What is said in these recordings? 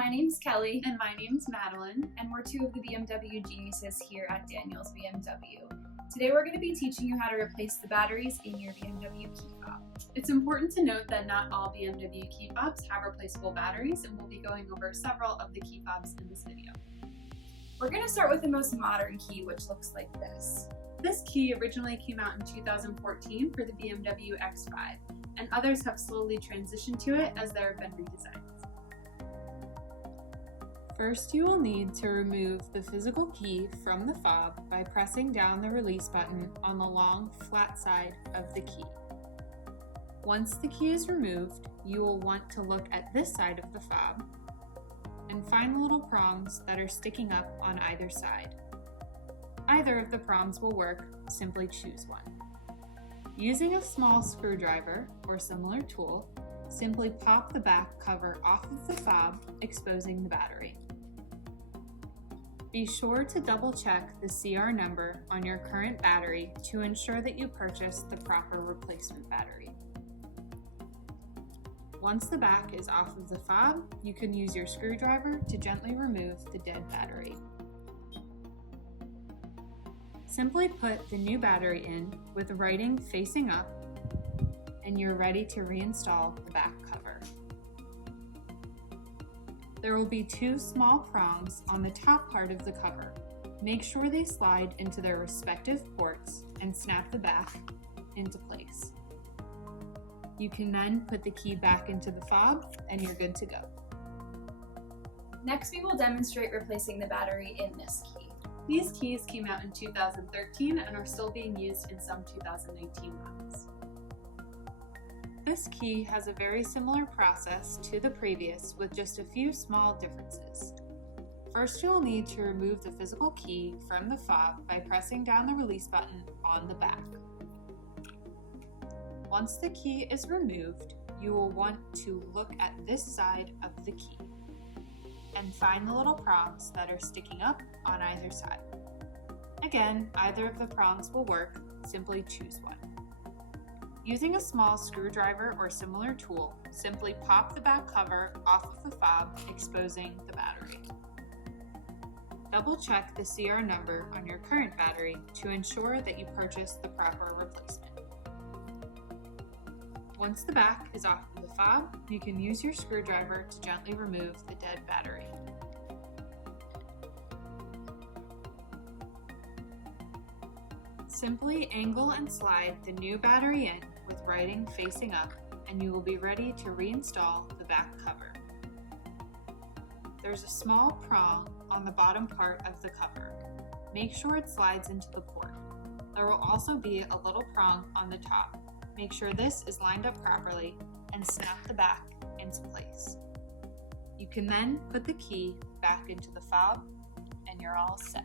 my name's Kelly. And my name's Madeline. And we're two of the BMW geniuses here at Daniel's BMW. Today we're going to be teaching you how to replace the batteries in your BMW key fob. It's important to note that not all BMW key fobs have replaceable batteries, and we'll be going over several of the key fobs in this video. We're going to start with the most modern key, which looks like this. This key originally came out in 2014 for the BMW X5, and others have slowly transitioned to it as there have been redesigns. First, you will need to remove the physical key from the fob by pressing down the release button on the long, flat side of the key. Once the key is removed, you will want to look at this side of the fob and find the little prongs that are sticking up on either side. Either of the prongs will work, simply choose one. Using a small screwdriver or similar tool, simply pop the back cover off of the fob, exposing the battery. Be sure to double check the CR number on your current battery to ensure that you purchase the proper replacement battery. Once the back is off of the fob, you can use your screwdriver to gently remove the dead battery. Simply put the new battery in with writing facing up, and you're ready to reinstall the back cover. There will be two small prongs on the top part of the cover. Make sure they slide into their respective ports and snap the back into place. You can then put the key back into the fob and you're good to go. Next, we will demonstrate replacing the battery in this key. These keys came out in 2013 and are still being used in some 2019 models. This key has a very similar process to the previous with just a few small differences. First, you will need to remove the physical key from the fob by pressing down the release button on the back. Once the key is removed, you will want to look at this side of the key and find the little prongs that are sticking up on either side. Again, either of the prongs will work, simply choose one. Using a small screwdriver or similar tool, simply pop the back cover off of the fob, exposing the battery. Double check the CR number on your current battery to ensure that you purchase the proper replacement. Once the back is off of the fob, you can use your screwdriver to gently remove the dead battery. Simply angle and slide the new battery in with writing facing up, and you will be ready to reinstall the back cover. There's a small prong on the bottom part of the cover. Make sure it slides into the port. There will also be a little prong on the top. Make sure this is lined up properly and snap the back into place. You can then put the key back into the fob and you're all set.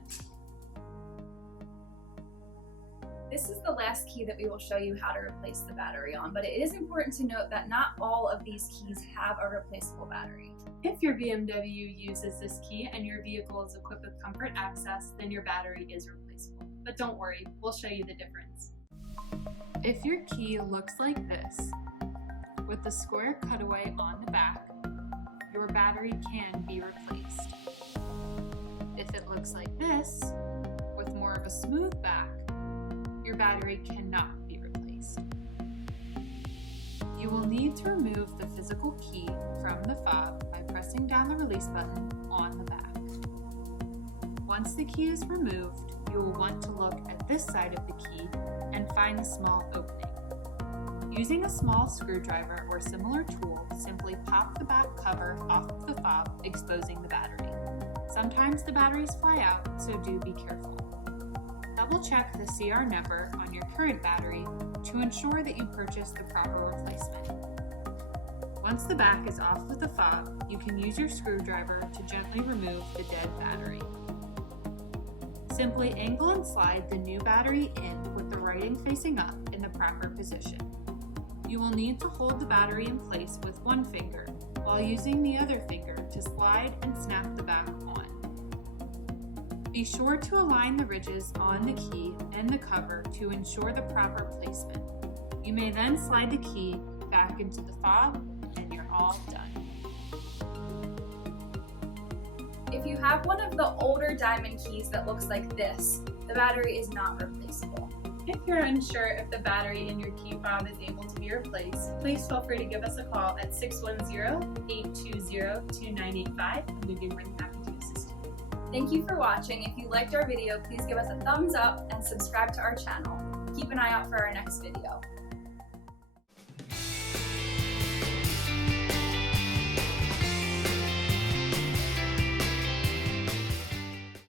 This is the last key that we will show you how to replace the battery on, but it is important to note that not all of these keys have a replaceable battery. If your BMW uses this key and your vehicle is equipped with comfort access, then your battery is replaceable. But don't worry, we'll show you the difference. If your key looks like this, with the square cutaway on the back, your battery can be replaced. If it looks like this, with more of a smooth back, your battery cannot be replaced. You will need to remove the physical key from the fob by pressing down the release button on the back. Once the key is removed, you will want to look at this side of the key and find the small opening. Using a small screwdriver or similar tool, simply pop the back cover off of the fob, exposing the battery. Sometimes the batteries fly out, so do be careful. Double check the CR number on your current battery to ensure that you purchase the proper replacement. Once the back is off of the fob, you can use your screwdriver to gently remove the dead battery. Simply angle and slide the new battery in with the writing facing up in the proper position. You will need to hold the battery in place with one finger while using the other finger to slide and snap the back on. Be sure to align the ridges on the key and the cover to ensure the proper placement. You may then slide the key back into the fob and you're all done. If you have one of the older diamond keys that looks like this, the battery is not replaceable. If you're unsure if the battery in your key fob is able to be replaced, please feel free to give us a call at 610-820-2985 and we'd be more than happy to assist you. Thank you for watching. If you liked our video, please give us a thumbs up and subscribe to our channel. Keep an eye out for our next video.